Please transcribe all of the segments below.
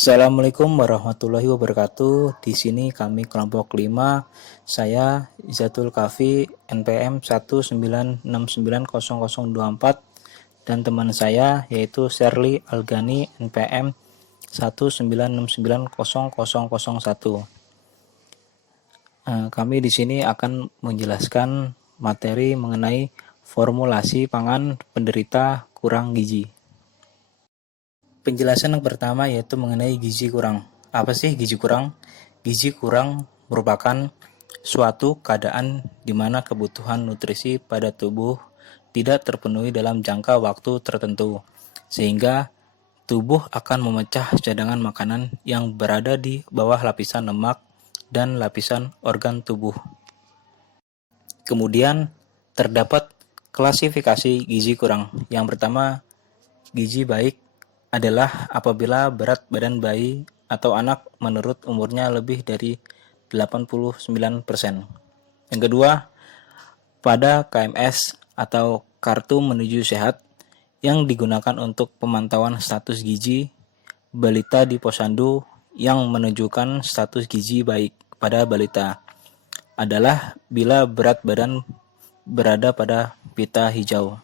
Assalamualaikum warahmatullahi wabarakatuh. Di sini kami kelompok 5. Saya Izatul Kafi NPM 196900024 dan teman saya yaitu Sherly Algani NPM 196900001. Kami di sini akan menjelaskan materi mengenai formulasi pangan penderita kurang gizi. Penjelasan yang pertama yaitu mengenai gizi kurang. Apa sih gizi kurang? Gizi kurang merupakan suatu keadaan di mana kebutuhan nutrisi pada tubuh tidak terpenuhi dalam jangka waktu tertentu, sehingga tubuh akan memecah cadangan makanan yang berada di bawah lapisan lemak dan lapisan organ tubuh. Kemudian terdapat klasifikasi gizi kurang. Yang pertama, gizi baik adalah apabila berat badan bayi atau anak menurut umurnya lebih dari 89%. Yang kedua, pada KMS atau Kartu Menuju Sehat yang digunakan untuk pemantauan status gizi balita di posyandu yang menunjukkan status gizi baik pada balita adalah bila berat badan berada pada pita hijau.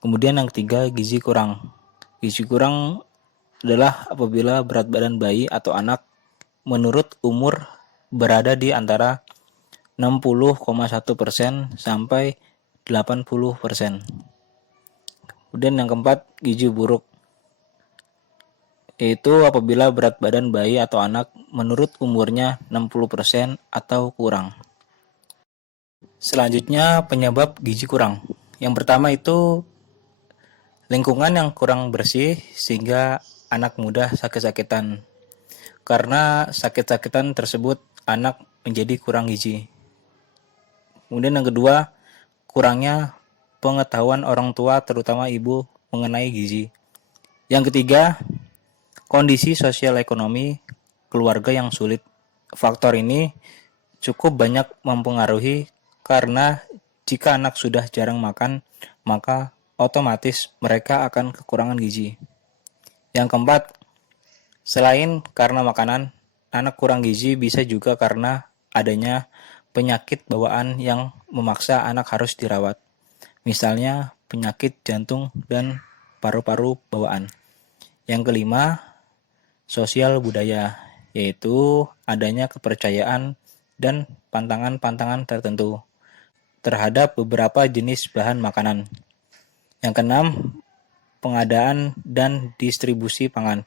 Kemudian yang ketiga, gizi kurang. Gizi kurang adalah apabila berat badan bayi atau anak menurut umur berada di antara 60,1% sampai 80%. Kemudian yang keempat, gizi buruk, yaitu apabila berat badan bayi atau anak menurut umurnya 60% atau kurang. Selanjutnya, penyebab gizi kurang. Yang pertama itu lingkungan yang kurang bersih sehingga anak mudah sakit-sakitan. Karena sakit-sakitan tersebut anak menjadi kurang gizi. Kemudian yang kedua, kurangnya pengetahuan orang tua terutama ibu mengenai gizi. Yang ketiga, kondisi sosial ekonomi keluarga yang sulit. Faktor ini cukup banyak mempengaruhi karena jika anak sudah jarang makan, maka otomatis mereka akan kekurangan gizi. Yang keempat, selain karena makanan, anak kurang gizi bisa juga karena adanya penyakit bawaan yang memaksa anak harus dirawat. Misalnya penyakit jantung dan paru-paru bawaan. Yang kelima, sosial budaya, yaitu adanya kepercayaan dan pantangan-pantangan tertentu terhadap beberapa jenis bahan makanan. Yang keenam, pengadaan dan distribusi pangan.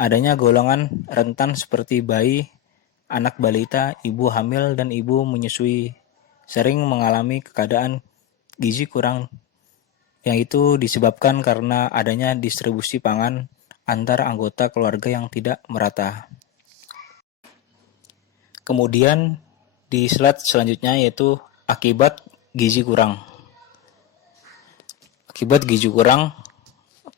Adanya golongan rentan seperti bayi, anak balita, ibu hamil, dan ibu menyusui sering mengalami keadaan gizi kurang yang itu disebabkan karena adanya distribusi pangan antar anggota keluarga yang tidak merata. Kemudian di slide selanjutnya yaitu akibat gizi kurang. Akibat gizi kurang,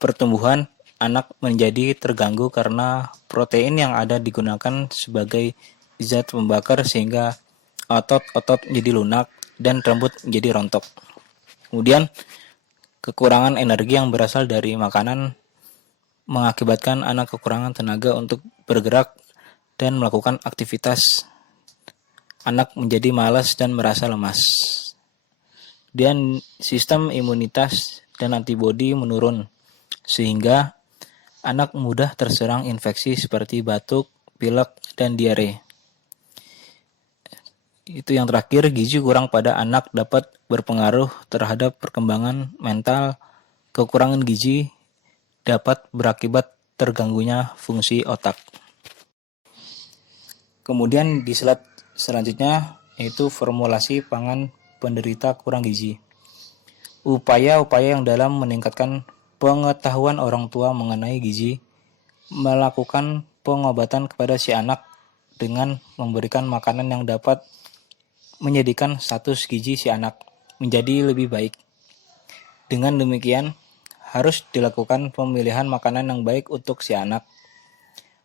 pertumbuhan anak menjadi terganggu karena protein yang ada digunakan sebagai zat pembakar sehingga otot-otot menjadi lunak dan rambut menjadi rontok. Kemudian kekurangan energi yang berasal dari makanan mengakibatkan anak kekurangan tenaga untuk bergerak dan melakukan aktivitas. Anak menjadi malas dan merasa lemas. Dan sistem imunitas dan antibodi menurun sehingga anak mudah terserang infeksi seperti batuk, pilek, dan diare. Itu yang terakhir, gizi kurang pada anak dapat berpengaruh terhadap perkembangan mental. Kekurangan gizi dapat berakibat terganggunya fungsi otak. Kemudian di slide selanjutnya yaitu formulasi pangan penderita kurang gizi. Upaya-upaya yang dalam meningkatkan pengetahuan orang tua mengenai gizi, melakukan pengobatan kepada si anak dengan memberikan makanan yang dapat menjadikan status gizi si anak menjadi lebih baik. Dengan demikian, harus dilakukan pemilihan makanan yang baik untuk si anak.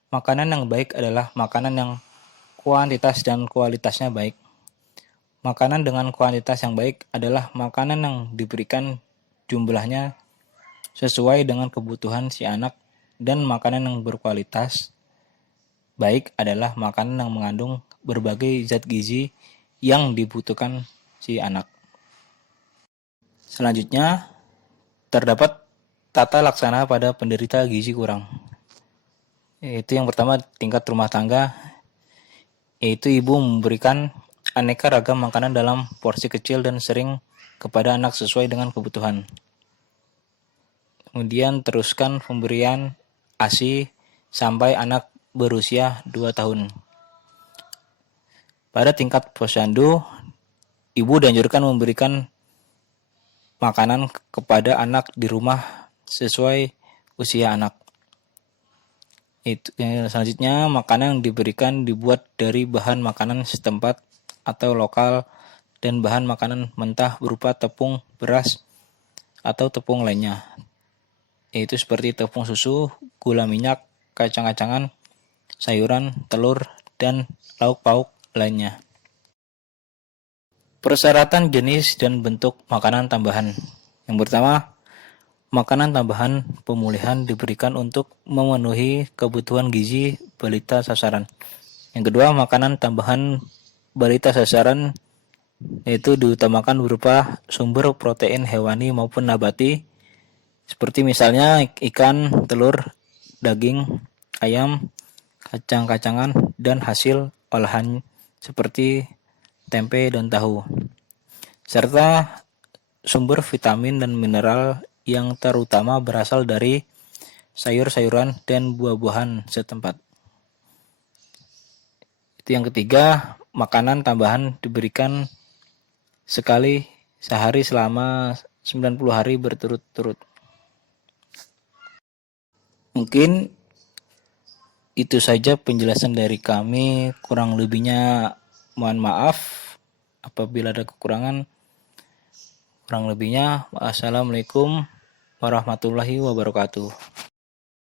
Makanan yang baik adalah makanan yang kuantitas dan kualitasnya baik. Makanan dengan kuantitas yang baik adalah makanan yang diberikan jumlahnya sesuai dengan kebutuhan si anak dan makanan yang berkualitas baik adalah makanan yang mengandung berbagai zat gizi yang dibutuhkan si anak. Selanjutnya, terdapat tata laksana pada penderita gizi kurang. Yaitu yang pertama tingkat rumah tangga, yaitu ibu memberikan aneka ragam makanan dalam porsi kecil dan sering kepada anak sesuai dengan kebutuhan. Kemudian teruskan pemberian ASI sampai anak berusia 2 tahun. Pada tingkat posyandu, ibu dianjurkan memberikan makanan kepada anak di rumah sesuai usia anak. Selanjutnya, makanan yang diberikan dibuat dari bahan makanan setempat atau lokal dan bahan makanan mentah berupa tepung, beras, atau tepung lainnya, yaitu seperti tepung susu, gula minyak, kacang-kacangan, sayuran, telur, dan lauk pauk lainnya. Persyaratan jenis dan bentuk makanan tambahan. Yang pertama, makanan tambahan pemulihan diberikan untuk memenuhi kebutuhan gizi balita sasaran. Yang kedua, makanan tambahan balita sasaran yaitu diutamakan berupa sumber protein hewani maupun nabati, seperti misalnya ikan, telur, daging, ayam, kacang-kacangan, dan hasil olahan seperti tempe dan tahu, serta sumber vitamin dan mineral yang terutama berasal dari sayur-sayuran dan buah-buahan setempat. Itu yang ketiga, makanan tambahan diberikan sekali sehari selama 90 hari berturut-turut. Mungkin itu saja penjelasan dari kami, kurang lebihnya mohon maaf apabila ada kekurangan. Kurang lebihnya, wassalamualaikum warahmatullahi wabarakatuh.